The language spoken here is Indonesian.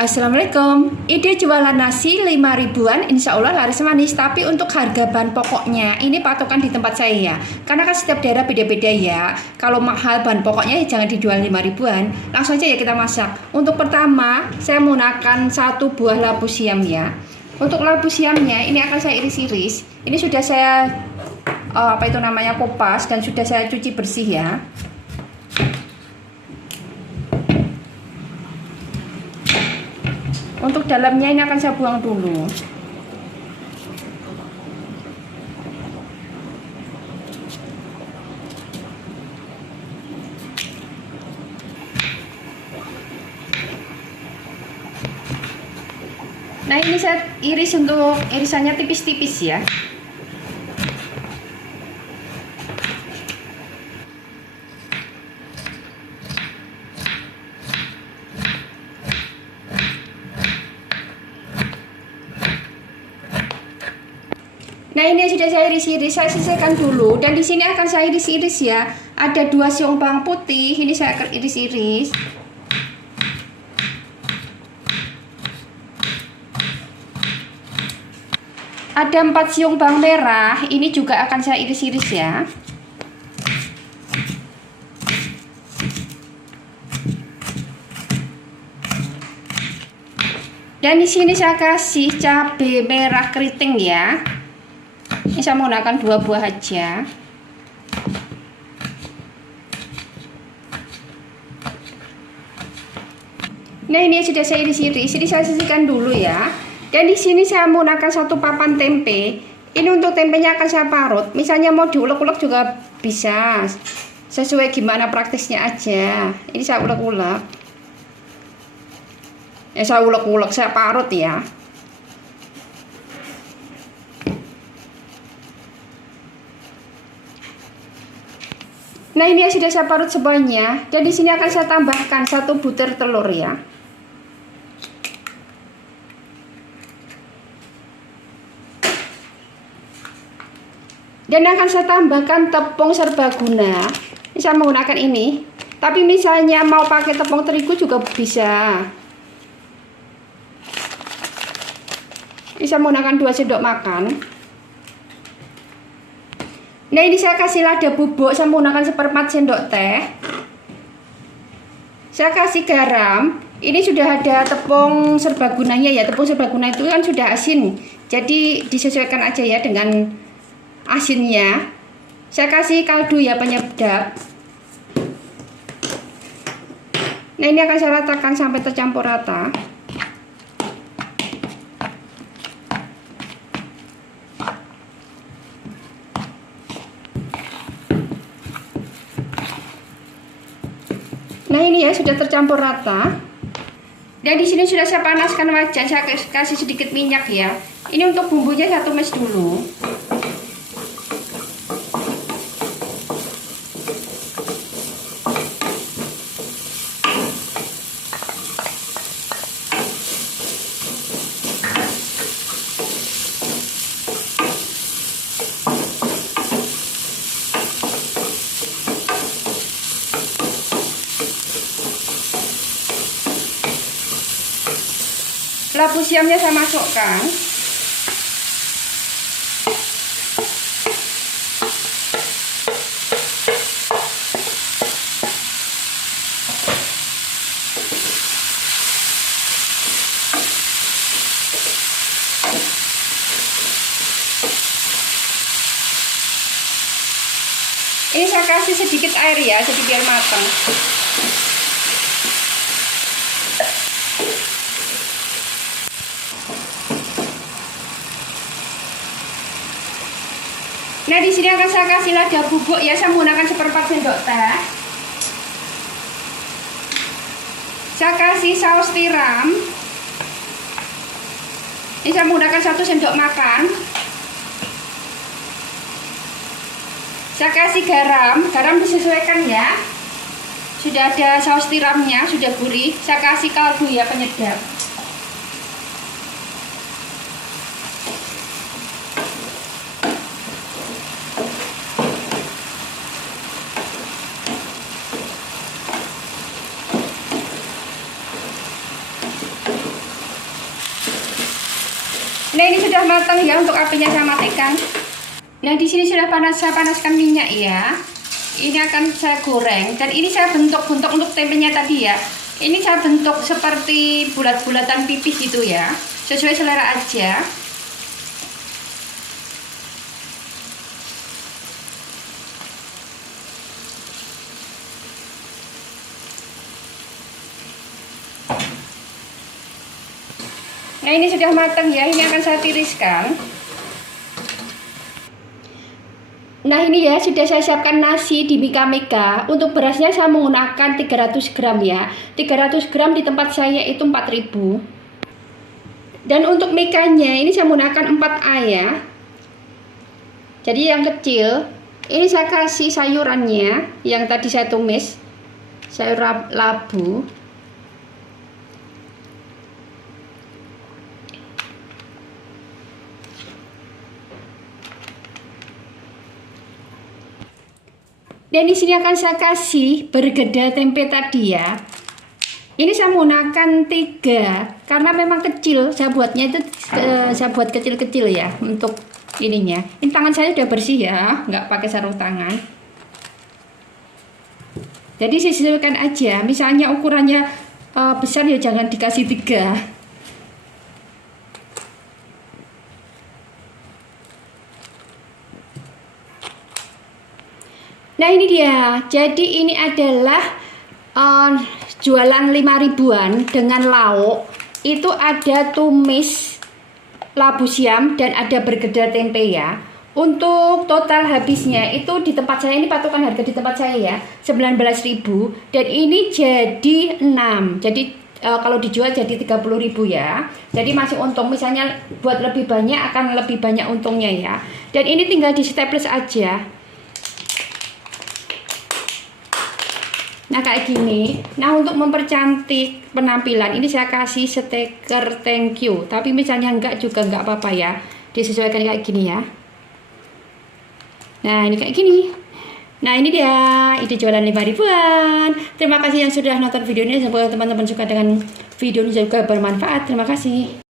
Assalamualaikum. Ide jualan nasi 5 ribuan insya Allah laris manis. Tapi untuk harga bahan pokoknya ini patokan di tempat saya ya. Karena kan setiap daerah beda-beda ya. Kalau mahal bahan pokoknya ya jangan dijual 5 ribuan. Langsung aja ya kita masak. Untuk pertama saya menggunakan 1 buah labu siam ya. Untuk labu siamnya ini akan saya iris-iris. Ini sudah saya kupas dan sudah saya cuci bersih ya. Untuk dalamnya ini akan saya buang dulu. Nah ini saya iris untuk irisannya tipis-tipis ya. Nah ini sudah saya iris-iris, saya sisihkan dulu. Dan di sini akan saya iris-iris ya. Ada 2 siung bawang putih, ini saya akan iris-iris. Ada 4 siung bawang merah, ini juga akan saya iris-iris ya. Dan di sini saya kasih cabai merah keriting ya. Ini saya menggunakan 2 buah aja. Nah ini sudah saya iris-iris, ini saya sisihkan dulu ya. Dan di sini saya menggunakan 1 papan tempe. Ini untuk tempenya akan saya parut. Misalnya mau diulek-ulek juga bisa. Sesuai gimana praktisnya aja. Ini saya ulek-ulek. Saya ulek-ulek, saya parut ya. Nah ini sudah saya parut semuanya. Dan di sini akan saya tambahkan 1 butir telur ya. Dan akan saya tambahkan tepung serbaguna. Ini saya menggunakan ini. Tapi misalnya mau pakai tepung terigu juga bisa. Ini saya menggunakan 2 sendok makan. Nah ini saya kasih lada bubuk, saya menggunakan 1/4 sendok teh. Saya kasih garam. Ini sudah ada tepung serbagunanya ya. Tepung serbaguna itu kan sudah asin. Jadi disesuaikan aja ya dengan asinnya. Saya kasih kaldu ya penyedap. Nah ini akan saya ratakan sampai tercampur rata. Nah ini ya sudah tercampur rata. Dan di sini sudah saya panaskan wajan, saya kasih sedikit minyak ya. Ini untuk bumbunya saya tumis dulu. Labu siamnya saya masukkan. Ini saya kasih sedikit air ya, jadi biar matang. Nah di sini akan saya kasih lada bubuk ya, saya menggunakan 1/4 sendok teh. Saya kasih saus tiram. Ini saya menggunakan 1 sendok makan. Saya kasih garam, garam disesuaikan ya. Sudah ada saus tiramnya, sudah gurih. Saya kasih kaldu ya penyedap. Nah, ini sudah matang ya, untuk apinya saya matikan. Nah, di sini sudah saya panaskan minyak ya. Ini akan saya goreng, dan ini saya bentuk-bentuk untuk tempenya tadi ya. Ini saya bentuk seperti bulat-bulatan pipih gitu ya, sesuai selera aja. Nah, ini sudah matang ya, ini akan saya tiriskan. Nah, ini ya sudah saya siapkan nasi di mika-mika. Untuk berasnya saya menggunakan 300 gram ya. 300 gram di tempat saya itu 4000. Dan untuk mikanya ini saya menggunakan 4A ya. Jadi yang kecil, ini saya kasih sayurannya yang tadi saya tumis. Sayur labu. Dan di sini akan saya kasih bergeda tempe tadi ya. Ini saya menggunakan 3 karena memang kecil. Saya buatnya itu saya buat kecil-kecil ya untuk ininya. Ini tangan saya sudah bersih ya, nggak pakai sarung tangan. Jadi sesuaikan aja. Misalnya ukurannya besar ya jangan dikasih 3. Nah, ini dia. Jadi ini adalah jualan 5.000-an dengan lauk. Itu ada tumis labu siam dan ada bergeda tempe ya. Untuk total habisnya itu di tempat saya, ini patokan harga di tempat saya ya, 19.000, dan ini jadi 6. Jadi kalau dijual jadi 30.000 ya. Jadi masih untung, misalnya buat lebih banyak akan lebih banyak untungnya ya. Dan ini tinggal di staples aja. Nah, kayak gini. Nah, untuk mempercantik penampilan ini saya kasih stiker thank you. Tapi misalnya enggak juga enggak apa-apa ya. Disesuaikan kayak gini ya. Nah, ini kayak gini. Nah, ini dia ide jualan 5.000-an. Terima kasih yang sudah nonton video ini. Semoga teman-teman suka dengan video ini juga bermanfaat. Terima kasih.